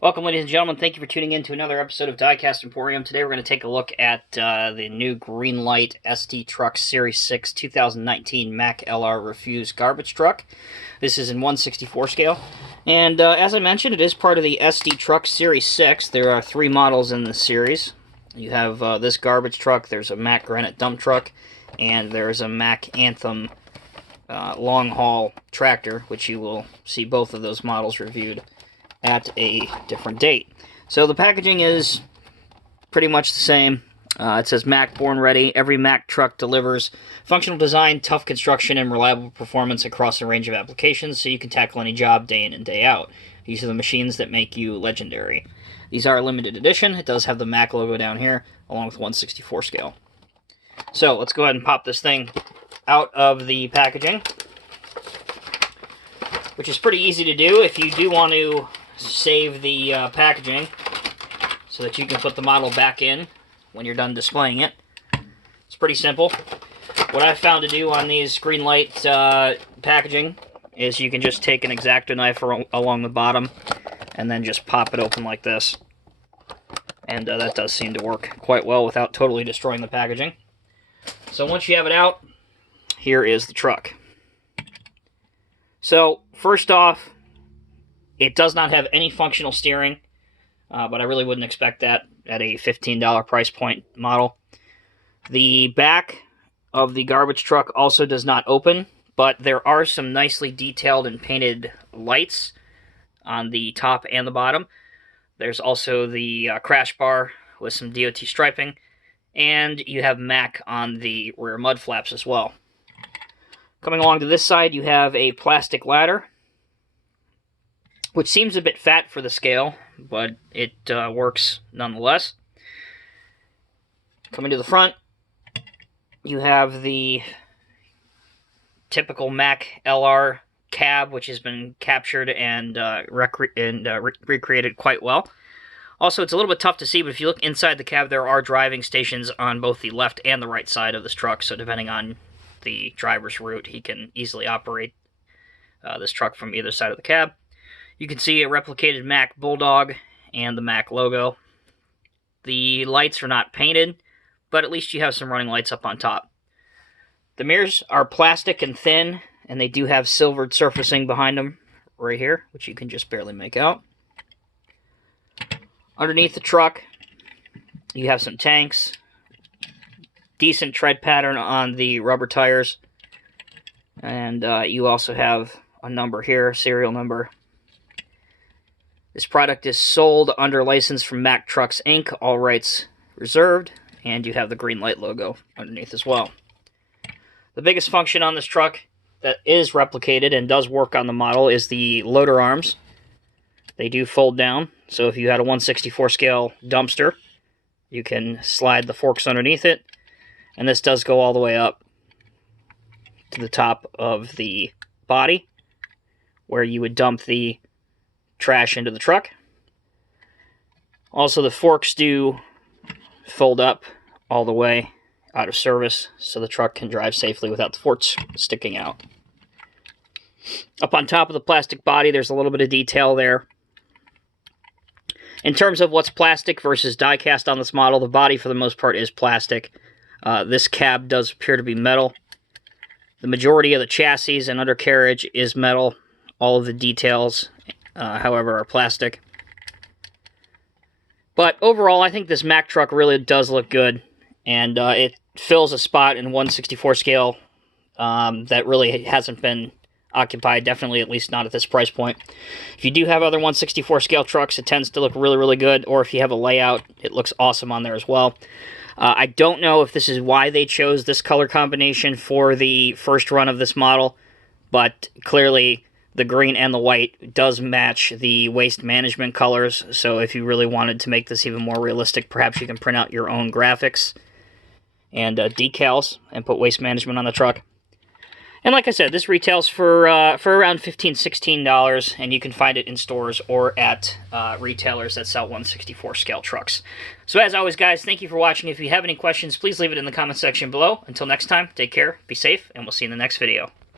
Welcome, ladies and gentlemen. Thank you for tuning in to another episode of Diecast Emporium. Today we're going to take a look at the new Greenlight SD Truck Series 6 2019 Mack LR Refuse garbage truck. This is in 1/64 scale. And as I mentioned, it is part of the SD Truck Series 6. There are 3 models in this series. You have this garbage truck, there's a Mack Granite dump truck, and there's a Mack Anthem long haul tractor, which you will see both of those models reviewed at a different date. So the packaging is pretty much the same. It says Mack Born Ready. Every Mack truck delivers functional design, tough construction, and reliable performance across a range of applications, so you can tackle any job day in and day out. These are the machines that make you legendary. These are limited edition. It does have the Mack logo down here, along with 1/64 scale. So let's go ahead and pop this thing out of the packaging, which is pretty easy to do if you do want to save the packaging so that you can put the model back in when you're done displaying it. It's pretty simple. What I've found to do on these Greenlight packaging is you can just take an X-Acto knife along the bottom and then just pop it open like this. And that does seem to work quite well without totally destroying the packaging. So once you have it out, here is the truck. So first off, it does not have any functional steering, but I really wouldn't expect that at a $15 price point model. The back of the garbage truck also does not open, but there are some nicely detailed and painted lights on the top and the bottom. There's also the crash bar with some DOT striping, and you have Mack on the rear mud flaps as well. Coming along to this side, you have a plastic ladder, which seems a bit fat for the scale, but it works nonetheless. Coming to the front, you have the typical Mack LR cab, which has been captured and recreated quite well. Also, it's a little bit tough to see, but if you look inside the cab, there are driving stations on both the left and the right side of this truck, so depending on the driver's route, he can easily operate this truck from either side of the cab. You can see a replicated Mack Bulldog and the Mack logo. The lights are not painted, but at least you have some running lights up on top. The mirrors are plastic and thin, and they do have silvered surfacing behind them right here, which you can just barely make out. Underneath the truck, you have some tanks, decent tread pattern on the rubber tires, and you also have a number here, serial number. This product is sold under license from Mack Trucks Inc., all rights reserved, and you have the Greenlight logo underneath as well. The biggest function on this truck that is replicated and does work on the model is the loader arms. They do fold down, so if you had a 1/64 scale dumpster, you can slide the forks underneath it, and this does go all the way up to the top of the body, where you would dump the trash into the truck. Also, the forks do fold up all the way out of service, so the truck can drive safely without the forks sticking out. Up on top of the plastic body, there's a little bit of detail there. In terms of what's plastic versus die-cast on this model, the body for the most part is plastic. This cab does appear to be metal. The majority of the chassis and undercarriage is metal. All of the details, however, are plastic. But overall, I think this Mack truck really does look good, and it fills a spot in 1/64 scale that really hasn't been occupied, definitely at least not at this price point. If you do have other 1/64 scale trucks, it tends to look really, really good, or if you have a layout, it looks awesome on there as well. I don't know if this is why they chose this color combination for the first run of this model, but clearly the green and the white does match the waste management colors, so if you really wanted to make this even more realistic, perhaps you can print out your own graphics and decals and put waste management on the truck. And like I said, this retails for around $15, $16, and you can find it in stores or at retailers that sell 1/64 scale trucks. So as always, guys, thank you for watching. If you have any questions, please leave it in the comment section below. Until next time, take care, be safe, and we'll see you in the next video.